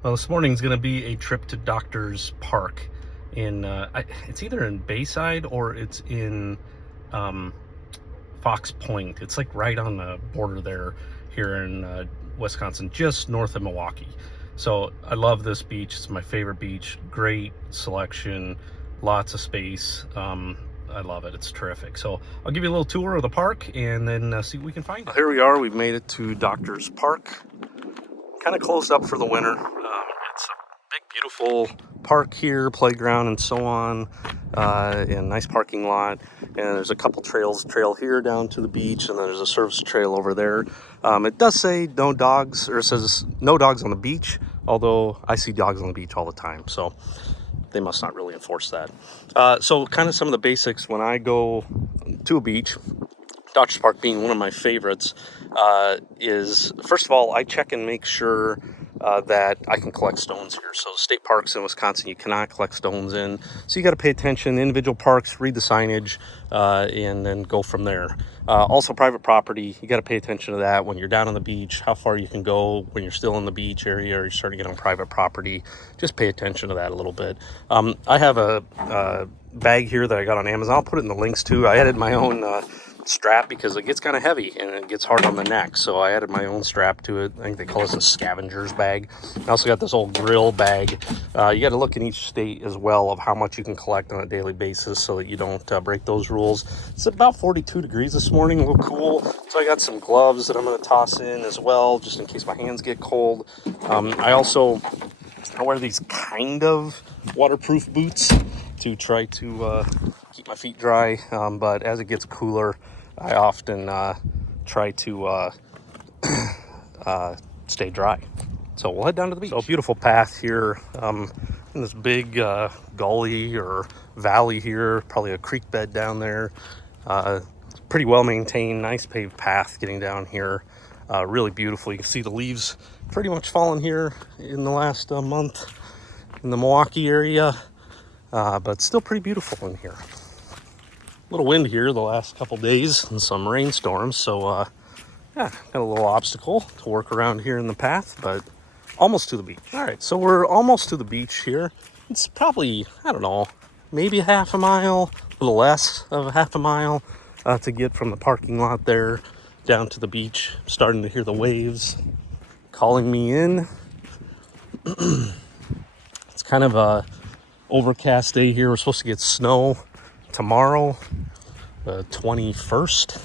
Well, this morning's going to be a trip to Doctor's Park it's either in Bayside or it's in um, Fox Point. It's like right on the border there here in Wisconsin, just north of Milwaukee. So I love this beach. It's my favorite beach. Great selection, lots of space. I love it. It's terrific. So I'll give you a little tour of the park and then see what we can find. Well, here we are. We've made it to Doctor's Park. Kind of closed up for the winter. It's a big, beautiful park here, playground and so on, and nice parking lot. And there's a couple trails, trail here down to the beach, and then there's a service trail over there. It does say no dogs, or it says no dogs on the beach, although I see dogs on the beach all the time, so they must not really enforce that. So kind of some of the basics when I go to a beach, Doctor's Park being one of my favorites, is first of all, I check and make sure that I can collect stones here. So state parks in Wisconsin, you cannot collect stones in. So you got to pay attention. Individual parks, read the signage, and then go from there. Also private property, you got to pay attention to that when you're down on the beach, how far you can go when you're still in the beach area or you're starting to get on private property. Just pay attention to that a little bit. I have a bag here that I got on Amazon. I'll put it in the links too. I added my own strap because it gets kind of heavy and it gets hard on the neck, so I added my own strap to it. I think they call this a scavenger's bag. I also got this old grill bag. You got to look in each state as well of how much you can collect on a daily basis so that you don't break those rules. It's about 42 degrees this morning, a little cool, so I got some gloves that I'm going to toss in as well just in case my hands get cold. I wear these kind of waterproof boots to try to keep my feet dry, but as it gets cooler I often try to stay dry. So we'll head down to the beach. So beautiful path here in this big gully or valley here, probably a creek bed down there. Pretty well maintained, nice paved path getting down here. Really beautiful. You can see the leaves pretty much fallen here in the last month in the Milwaukee area, but still pretty beautiful in here. A little wind here the last couple days and some rainstorms, so yeah, got a little obstacle to work around here in the path, but almost to the beach. All right, so we're almost to the beach here. It's probably, I don't know, maybe half a mile, a little less of a half a mile to get from the parking lot there down to the beach. Starting to hear the waves calling me in. It's kind of a overcast day here. We're supposed to get snow tomorrow, the 21st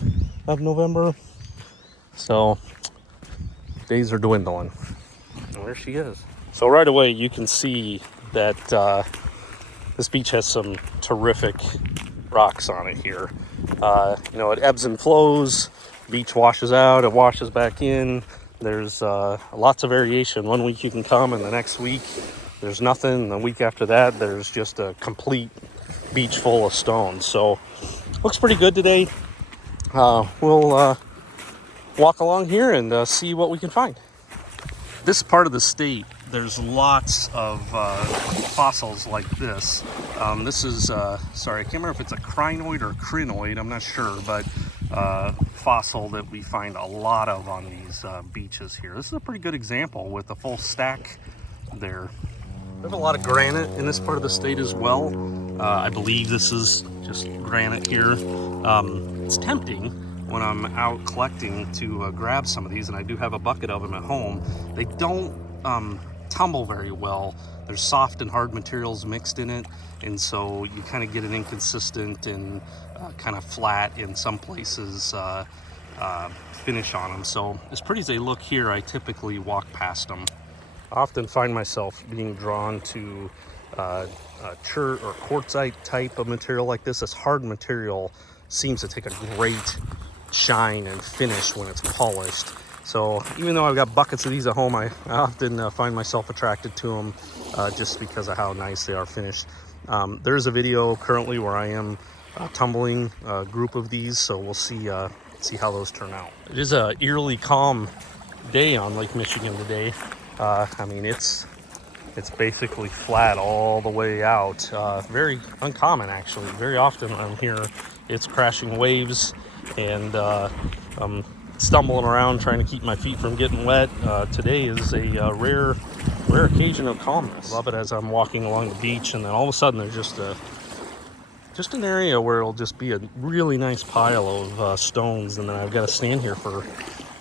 of November. So days are dwindling. And there she is. So right away you can see that this beach has some terrific rocks on it here. It ebbs and flows. Beach washes out, it washes back in. There's lots of variation. One week you can come and the next week there's nothing. And the week after that there's just a complete beach full of stones. So looks pretty good today. We'll walk along here and see what we can find. This part of the state, there's lots of fossils like this. This is, sorry, I can't remember if it's a crinoid or crinoid, I'm not sure, but fossil that we find a lot of on these beaches here. This is a pretty good example with a full stack there. We have a lot of granite in this part of the state as well. I believe this is just granite here. It's tempting when I'm out collecting to grab some of these, and I do have a bucket of them at home. They don't tumble very well. There's soft and hard materials mixed in it, and so you kind of get an inconsistent and kind of flat in some places finish on them. So as pretty as they look here, I typically walk past them. I often find myself being drawn to chert or quartzite type of material like this. This hard material seems to take a great shine and finish when it's polished. So even though I've got buckets of these at home, I often find myself attracted to them just because of how nice they are finished. There's a video currently where I am tumbling a group of these, so we'll see how those turn out. It is a eerily calm day on Lake Michigan today. I mean, it's basically flat all the way out. Very uncommon, actually. Very often I'm here, it's crashing waves, and I'm stumbling around trying to keep my feet from getting wet. Today is a rare rare occasion of calmness. Love it as I'm walking along the beach, and then all of a sudden there's just an area where it'll just be a really nice pile of stones, and then I've got to stand here for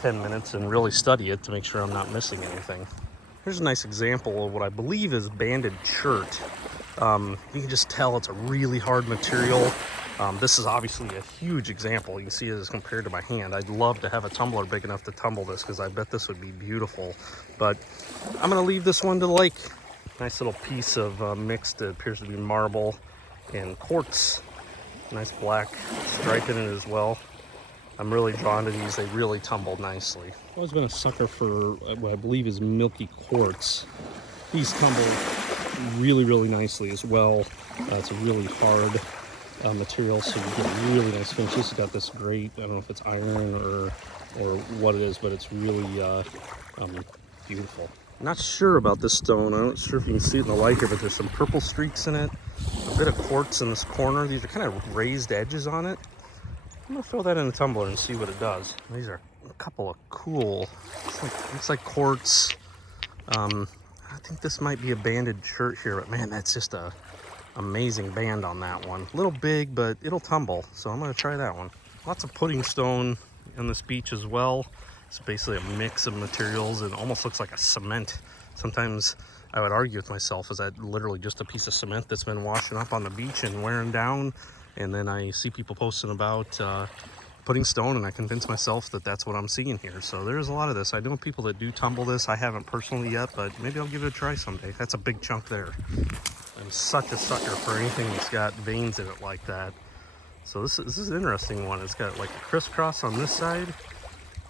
10 minutes and really study it to make sure I'm not missing anything. Here's a nice example of what I believe is banded chert. You can just tell it's a really hard material. This is obviously a huge example. You can see it as compared to my hand. I'd love to have a tumbler big enough to tumble this, because I bet this would be beautiful. But I'm gonna leave this one to the lake. Nice little piece of mixed, it appears to be marble and quartz. Nice black stripe in it as well. I'm really drawn to these. They really tumble nicely. I've always been a sucker for what I believe is milky quartz. These tumble really, really nicely as well. It's a really hard material, so you get a really nice finish. This has got this great, I don't know if it's iron or what it is, but it's really beautiful. Not sure about this stone. I'm not sure if you can see it in the light here, but there's some purple streaks in it. A bit of quartz in this corner. These are kind of raised edges on it. I'm gonna throw that in a tumbler and see what it does. These are a couple of cool, looks like quartz. I think this might be a banded chert here, but man, that's just a amazing band on that one. A little big, but it'll tumble, so I'm gonna try that one. Lots of pudding stone on this beach as well. It's basically a mix of materials and almost looks like a cement. Sometimes I would argue with myself, is that literally just a piece of cement that's been washing up on the beach and wearing down? And then I see people posting about putting stone, and I convince myself that that's what I'm seeing here. So there's a lot of this. I know people that do tumble this. I haven't personally yet, but maybe I'll give it a try someday. That's a big chunk there. I'm such a sucker for anything that's got veins in it like that. So this is an interesting one. It's got like a crisscross on this side,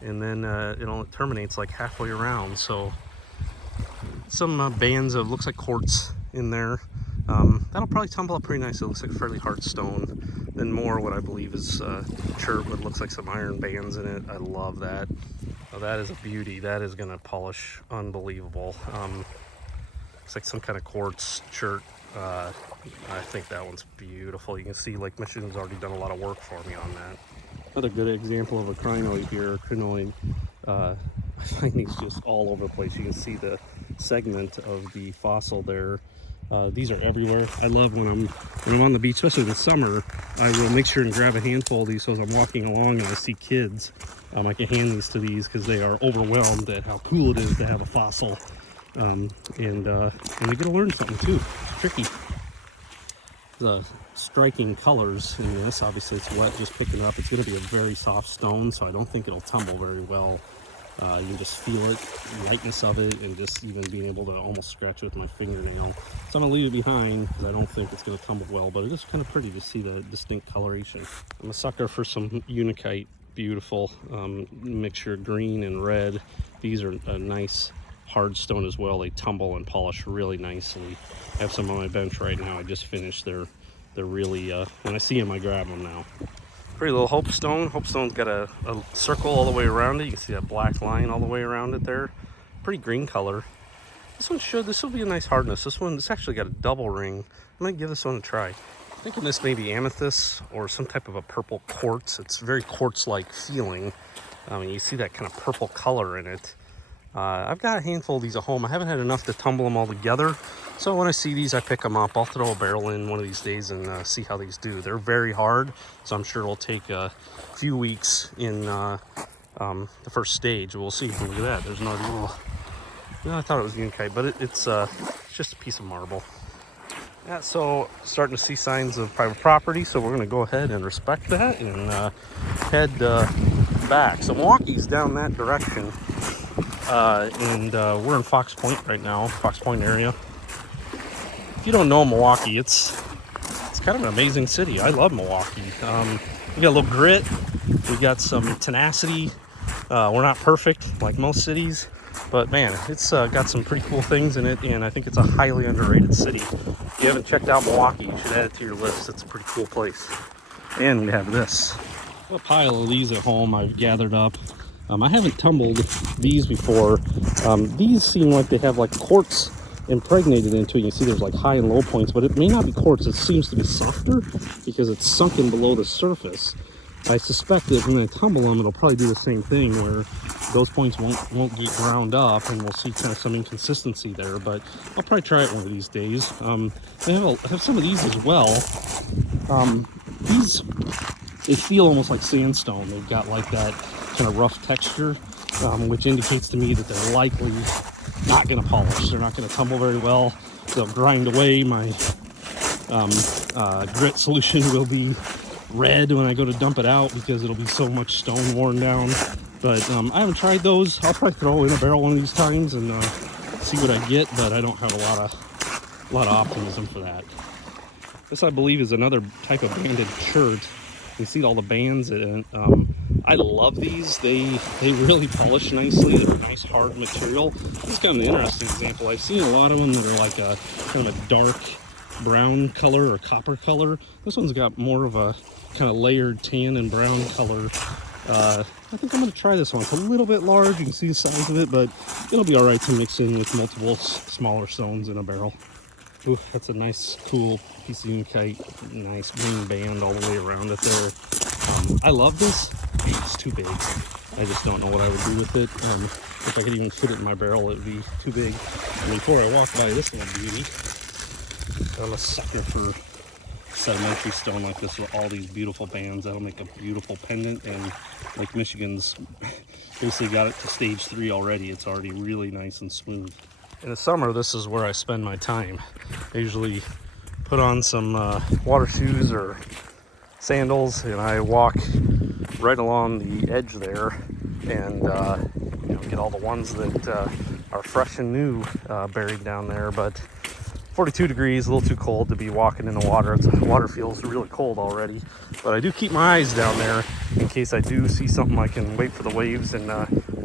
and then it terminates like halfway around. So some bands of, looks like quartz in there. That'll probably tumble up pretty nice. It looks like fairly hard stone. Then more what I believe is chert, but looks like some iron bands in it. I love that. Oh, that is a beauty. That is gonna polish unbelievable. Looks like some kind of quartz chert. I think that one's beautiful. You can see Lake Michigan's already done a lot of work for me on that. Another good example of a crinoid here. Crinoid, I find these just all over the place. You can see the segment of the fossil there. These are everywhere. I love when I'm on the beach, especially this summer, I will make sure and grab a handful of these, so as I'm walking along and I see kids, I can hand these to these, because they are overwhelmed at how cool it is to have a fossil. And they get to learn something too. It's tricky. The striking colors in this, obviously it's wet, just picking it up. It's going to be a very soft stone, so I don't think it'll tumble very well. You can just feel it, the lightness of it, and just even being able to almost scratch it with my fingernail. So I'm gonna leave it behind, because I don't think it's gonna tumble well, but it is kind of pretty to see the distinct coloration. I'm a sucker for some unakite. Beautiful mixture of green and red. These are a nice hard stone as well. They tumble and polish really nicely. I have some on my bench right now. I just finished. They're really, when I see them, I grab them now. Pretty little Hope Stone. Hope Stone's got a circle all the way around it. You can see that black line all the way around it there. Pretty green color. This will be a nice hardness. This actually got a double ring. I'm gonna give this one a try. I'm thinking this may be amethyst or some type of a purple quartz. It's very quartz-like feeling. You see that kind of purple color in it. I've got a handful of these at home. I haven't had enough to tumble them all together. So when I see these, I pick them up. I'll throw a barrel in one of these days and see how these do. They're very hard, so I'm sure it'll take a few weeks in the first stage. We'll see. Look at that. There's another little... No, I thought it was unakite, but it's just a piece of marble. Yeah, so starting to see signs of private property, so we're going to go ahead and respect that and head back. So Milwaukee's down that direction. And we're in Fox Point right now, Fox Point area. If you don't know Milwaukee, it's kind of an amazing city. I love Milwaukee. We got a little grit, we got some tenacity. We're not perfect like most cities, but man, it's got some pretty cool things in it, and I think it's a highly underrated city. If you haven't checked out Milwaukee, you should add it to your list. It's a pretty cool place. And we have this. A pile of these at home I've gathered up. I haven't tumbled these before. These seem like they have like quartz impregnated into it. You see there's like high and low points, but it may not be quartz. It seems to be softer because it's sunken below the surface. I suspect that when I tumble them, it'll probably do the same thing where those points won't get ground up, and we'll see kind of some inconsistency there. But I'll probably try it one of these days. I have some of these as well. These, they feel almost like sandstone. They've got like that kind of rough texture, which indicates to me that they're likely not going to polish. They're not going to tumble very well. They'll grind away. My grit solution will be red when I go to dump it out because it'll be so much stone worn down. But I haven't tried those. I'll probably throw in a barrel one of these times and see what I get, but I don't have a lot of optimism for that. This, I believe, is another type of banded shirt. You see all the bands in it. I love these. They really polish nicely. They're a nice hard material. This is kind of an interesting example. I've seen a lot of them that are like a kind of a dark brown color or copper color. This one's got more of a kind of layered tan and brown color. I think I'm going to try this one. It's a little bit large. You can see the size of it, but it'll be all right to mix in with multiple smaller stones in a barrel. Ooh, that's a nice, cool piece of unakite. Nice green band all the way around it there. I love this. It's too big. I just don't know what I would do with it. If I could even fit it in my barrel, it would be too big. And before I walk by this little beauty, I'm a sucker for sedimentary stone like this with all these beautiful bands. That'll make a beautiful pendant, and Lake Michigan's basically got it to stage 3 already. It's already really nice and smooth. In the summer, this is where I spend my time. I usually put on some water shoes or sandals, and I walk right along the edge there and get all the ones that are fresh and new buried down there. But 42 degrees, a little too cold to be walking in the water. The water feels really cold already, but I do keep my eyes down there in case I do see something. I can wait for the waves and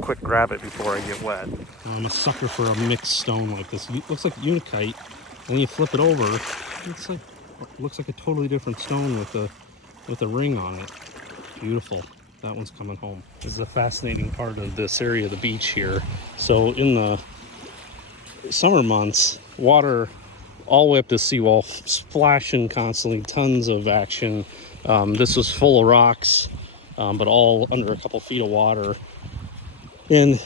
quick grab it before I get wet. I'm a sucker for a mixed stone like this. It looks like unakite, and then you flip it over, it looks like a totally different stone with a ring on it. Beautiful. That one's coming home. This is the fascinating part of this area of the beach here. So in the summer months, water all the way up to seawall, splashing constantly, tons of action. This was full of rocks, but all under a couple feet of water. And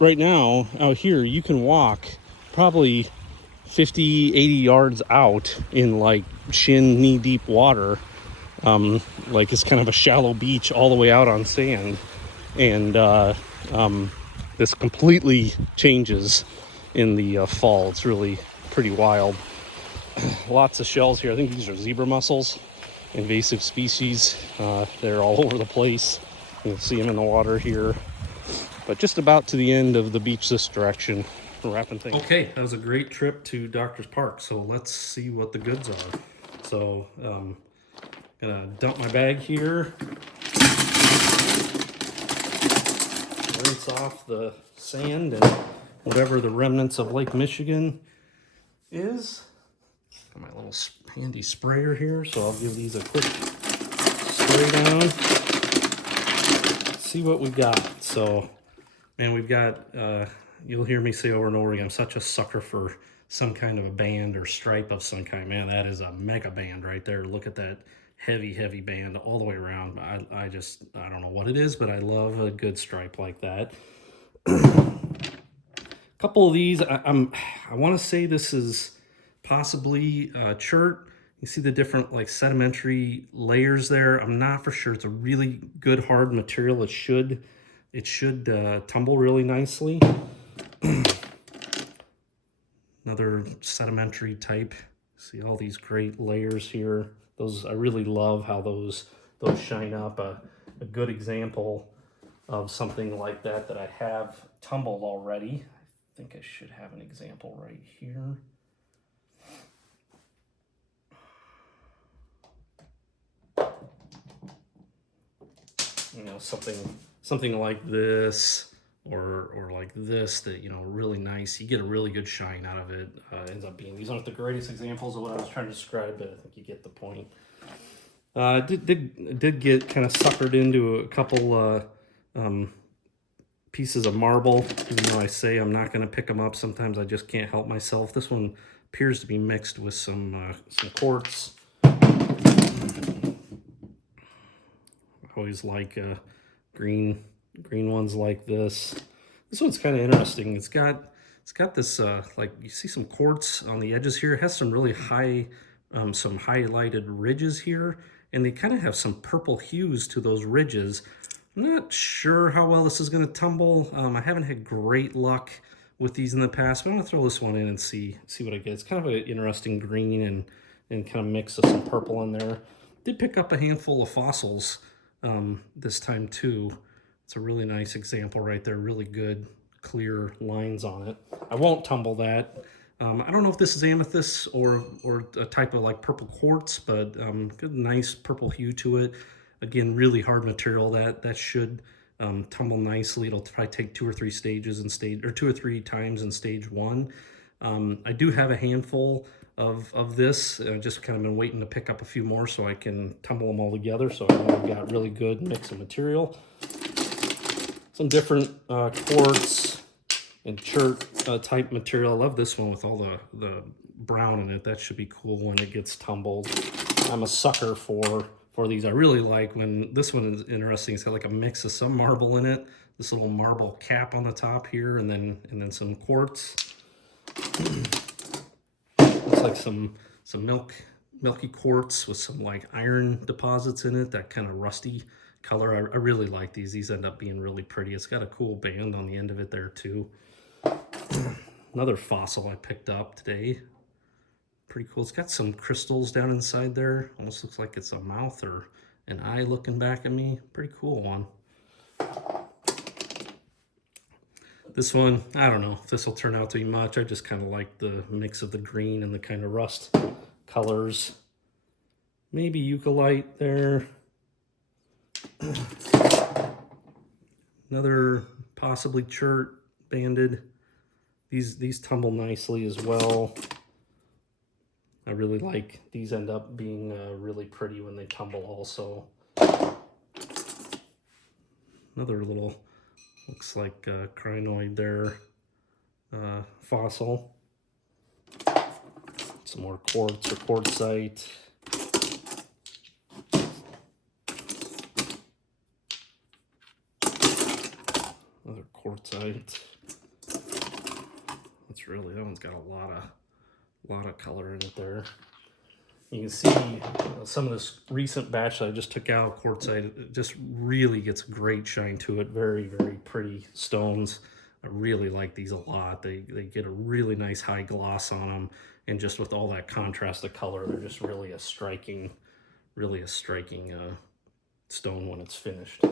right now, out here, you can walk probably 50, 80 yards out in like shin, knee-deep water. Like it's kind of a shallow beach all the way out on sand. And this completely changes in the fall. It's really pretty wild. Lots of shells here. I think these are zebra mussels, invasive species. They're all over the place. You'll see them in the water here. But just about to the end of the beach this direction. We're wrapping things. Okay, that was a great trip to Doctor's Park. So let's see what the goods are. So gonna dump my bag here. Rinse off the sand and whatever the remnants of Lake Michigan is. Got my little handy sprayer here, so I'll give these a quick spray down. See what we got. So, man, we've got, you'll hear me say over and over again, I'm such a sucker for some kind of a band or stripe of some kind. Man, that is a mega band right there. Look at that heavy band all the way around. I don't know what it is, but I love a good stripe like that. A couple of these, I want to say this is possibly chert. You see the different like sedimentary layers there. I'm not for sure. It's a really good hard material. It should tumble really nicely. Another sedimentary type. See all these great layers here. Those, I really love how those shine up. A good example of something like that I have tumbled already. I think I should have an example right here. You know, something like this or like this that, you know, really nice. You get a really good shine out of it. Ends up being, these aren't the greatest examples of what I was trying to describe, but I think you get the point. Did get kind of suckered into a couple pieces of marble, even though I say I'm not going to pick them up. Sometimes I just can't help myself. This one appears to be mixed with some quartz. always like green ones like this. This one's kind of interesting. It's got this like, you see some quartz on the edges here. It has some really high, some highlighted ridges here, and they kind of have some purple hues to those ridges. I'm not sure how well this is going to tumble. I haven't had great luck with these in the past, but I'm going to throw this one in and see what I get. It's kind of an interesting green and kind of mix of some purple in there. Did pick up a handful of fossils this time too. It's a really nice example right there. Really good, clear lines on it. I won't tumble that. I don't know if this is amethyst or a type of like purple quartz, but good, nice purple hue to it. Again, really hard material. That should tumble nicely. It'll probably take 2 or 3 stages in stage, or 2 or 3 times in stage 1. I do have a handful of this. I've just kind of been waiting to pick up a few more so I can tumble them all together. So I know I've got really good mix of material. Some different quartz and chert type material. I love this one with all the brown in it. That should be cool when it gets tumbled. I'm a sucker for these. I really like when this one is interesting. It's got like a mix of some marble in it, this little marble cap on the top here, and then some quartz. Looks like some milky quartz with some like iron deposits in it, that kind of rusty color. I really like these. These end up being really pretty. It's got a cool band on the end of it there too. Another fossil I picked up today. Pretty cool. It's got some crystals down inside there. Almost looks like it's a mouth or an eye looking back at me. Pretty cool one. This one, I don't know if this will turn out to be much. I just kind of like the mix of the green and the kind of rust colors. Maybe eucalyptus there. Another possibly chert banded. These tumble nicely as well. I really like these. End up being really pretty when they tumble also. Another little, looks like crinoid there, fossil. Some more quartz or quartzite. Another quartzite. That's really, that one's got a lot of color in it there. You can see some of this recent batch that I just took out, quartzite, it just really gets great shine to it. Very, very pretty stones. I really like these a lot. They get a really nice high gloss on them, and just with all that contrast of color, they're just really a striking stone when it's finished.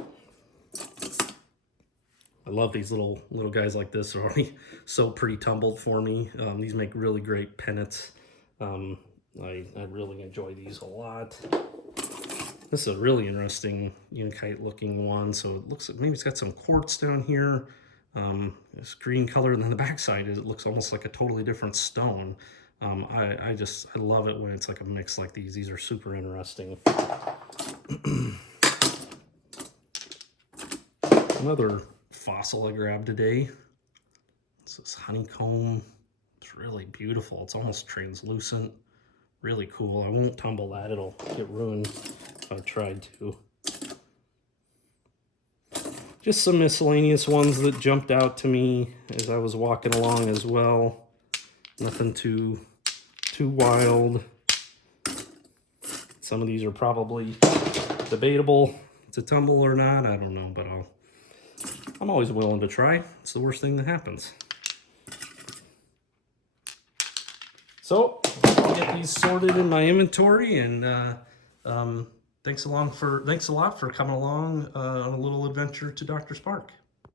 I love these little guys like this. They're already so pretty tumbled for me. These make really great pennants. I really enjoy these a lot. This is a really interesting unikite looking one. So it looks like maybe it's got some quartz down here. This green color, and then the backside it looks almost like a totally different stone. I love it when it's like a mix like these. These are super interesting. Another fossil I grabbed today. It's this honeycomb. It's really beautiful. It's almost translucent. Really cool. I won't tumble that. It'll get ruined if I tried to. Just some miscellaneous ones that jumped out to me as I was walking along as well. Nothing too wild. Some of these are probably debatable to tumble or not. I don't know, but I'm always willing to try. It's the worst thing that happens. So I'll get these sorted in my inventory, and thanks a lot for coming along on a little adventure to Dr. Spark.